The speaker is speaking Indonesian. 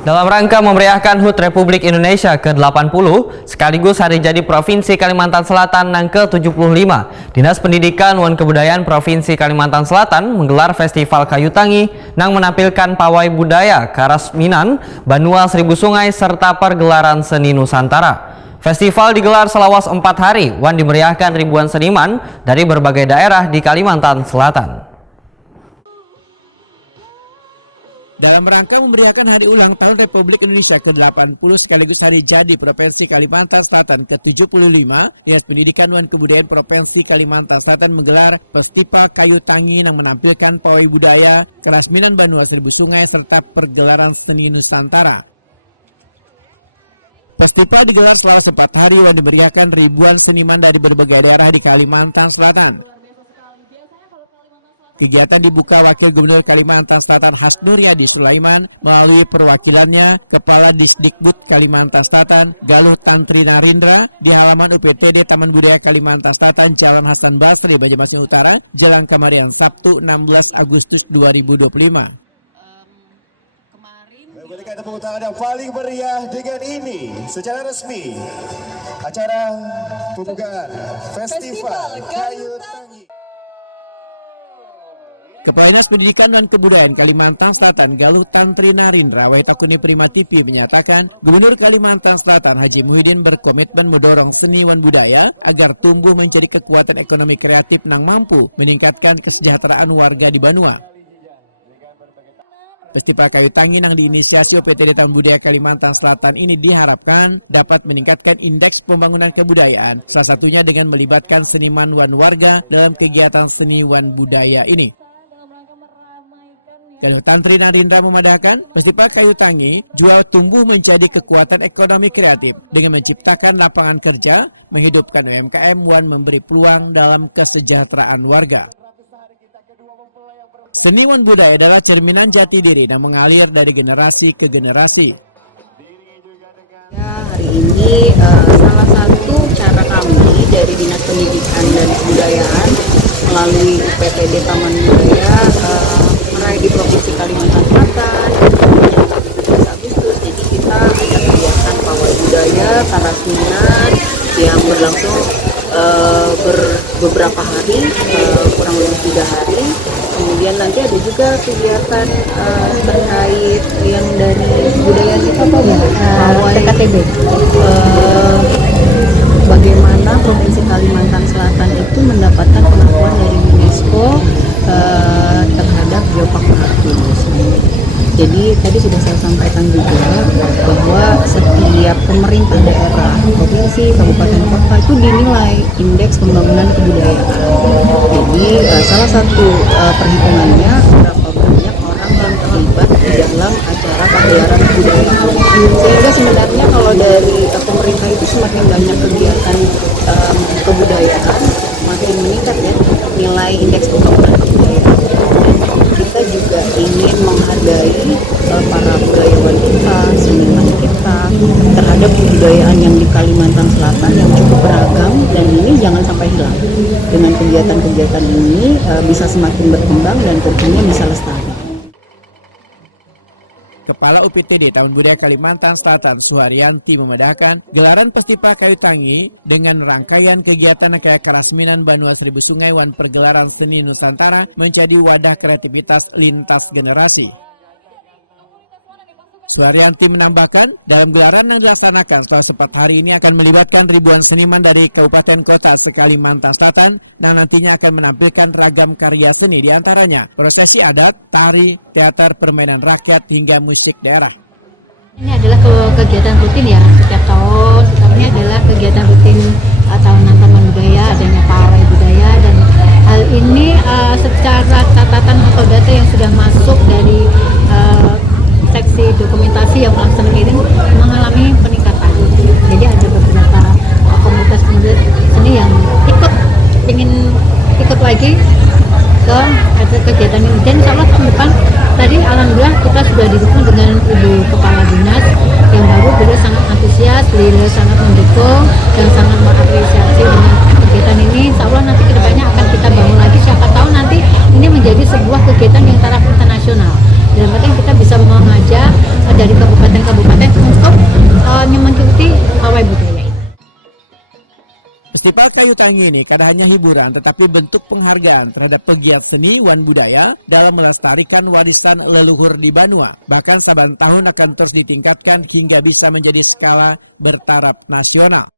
Dalam rangka memeriahkan HUT Republik Indonesia ke-80 sekaligus Hari Jadi Provinsi Kalimantan Selatan yang ke-75, Dinas Pendidikan dan Kebudayaan Provinsi Kalimantan Selatan menggelar Festival Kayu Tangi yang menampilkan pawai budaya Karasminan, Banua Seribu Sungai serta pergelaran seni Nusantara. Festival digelar selawas 4 hari dan dimeriahkan ribuan seniman dari berbagai daerah di Kalimantan Selatan. Dalam rangka memeriahkan hari ulang tahun Republik Indonesia ke-80 sekaligus Hari Jadi Provinsi Kalimantan Selatan ke-75, Dinas Pendidikan dan Kebudayaan Provinsi Kalimantan Selatan menggelar Festival Kayu Tangi yang menampilkan pawai budaya Karasminan Banua Seribu Sungai serta pergelaran seni Nusantara. Festival digelar selama 4 hari dan dimeriahkan ribuan seniman dari berbagai daerah di Kalimantan Selatan. Kegiatan dibuka Wakil Gubernur Kalimantan Selatan Hasnur Yadi Sulaiman melalui perwakilannya Kepala Disdikbud Kalimantan Selatan Galuh Tantri Narindra di halaman UPTD Taman Budaya Kalimantan Selatan Jalan Hasan Basri, Banjarmasin Utara, Jalan Kamarian, Sabtu 16 Agustus 2025. Berikan tepuk tangan yang paling meriah dengan ini secara resmi acara pembukaan Festival Kayu Tangi. Kepala Dinas Pendidikan dan Kebudayaan Kalimantan Selatan Galuh Tantri Narindra Waitakuni Prima TV menyatakan Gubernur Kalimantan Selatan Haji Muhyiddin berkomitmen mendorong seni dan budaya agar tumbuh menjadi kekuatan ekonomi kreatif yang mampu meningkatkan kesejahteraan warga di Banua. Festival Kayu Tangi yang diinisiasi OPTD Taman Budaya Kalimantan Selatan ini diharapkan dapat meningkatkan indeks pembangunan kebudayaan, salah satunya dengan melibatkan seniman dan warga dalam kegiatan seni dan budaya ini. Galuh Tantri Narindra memadahkan Festival Kayu Tangi juga tumbuh menjadi kekuatan ekonomi kreatif dengan menciptakan lapangan kerja, menghidupkan UMKM dan memberi peluang dalam kesejahteraan warga. Seni dan budaya adalah cerminan jati diri yang mengalir dari generasi ke generasi. Hari ini salah satu cara kami dari Dinas Pendidikan dan Kebudayaan melalui PTD Taman Budaya meraih di Provinsi Kalimantan Selatan 17 Agustus. Jadi kita ada kegiatan pawai budaya Karasminan yang berlangsung beberapa hari, kurang lebih 3 hari. Kemudian nanti ada juga kegiatan terkait yang dari budaya pawai PKTB. Bagaimana Provinsi Kalimantan Selatan itu mendapatkan pengakuan dari UNESCO terhadap Geopark Maritim. Jadi tadi sudah saya sampaikan juga bahwa setiap pemerintah daerah, provinsi, kabupaten, kota itu dinilai indeks pembangunan kebudayaan. Jadi salah satu perhitungannya berapa banyak orang yang terlibat di dalam acara pagelaran kebudayaan. Sehingga sebenarnya kalau dari pemerintah itu semakin banyak kegiatan kebudayaan, makin meningkat ya nilai indeks pembangunan kebudayaan. Dan kita juga ingin menghargai para budayawan kita, seniman kita terhadap kebudayaan yang di Kalimantan Selatan yang cukup beragam, dan ini jangan sampai hilang. Dengan kegiatan-kegiatan ini bisa semakin berkembang dan tentunya bisa lestari. Kepala UPTD Taman Budaya Kalimantan Selatan Suharyanti memadahkan gelaran Festival Kayu Tangi dengan rangkaian kegiatan kayak Karasminan Banua Seribu Sungai dan pergelaran seni Nusantara menjadi wadah kreativitas lintas generasi. Suharyanti menambahkan, dalam gelaran yang dilaksanakan setelah 4 hari ini akan melibatkan ribuan seniman dari kabupaten kota se-Kalimantan Selatan dan nantinya akan menampilkan ragam karya seni diantaranya prosesi adat, tari, teater, permainan rakyat hingga musik daerah. Ini adalah kegiatan rutin ya setiap tahun. Ini adalah kegiatan rutin tahunan Taman Budaya, adanya pawai budaya, dan hal ini secara catatan atau data yang sudah masuk dari seksi dokumentasi yang melaksanakan ini mengalami peningkatan. Jadi ada beberapa komunitas seni yang ingin ikut lagi ke kegiatan ini. Dan insya Allah tahun depan tadi alhamdulillah kita sudah didukung dengan Ibu Kepala Dinas yang baru. Beliau sangat antusias, beliau sangat mendukung dan sangat mengapresiasi dengan kegiatan ini. Insya Allah nanti kedepannya akan kita bangun lagi, siapa tahu nanti ini menjadi sebuah kegiatan yang taraf internasional. Dalam artian kita bisa mengajak dari kabupaten Festival Kayu Tangi ini kada hanya hiburan tetapi bentuk penghargaan terhadap pegiat seni wan budaya dalam melestarikan warisan leluhur di Banua. Bahkan saban tahun akan terus ditingkatkan hingga bisa menjadi skala bertaraf nasional.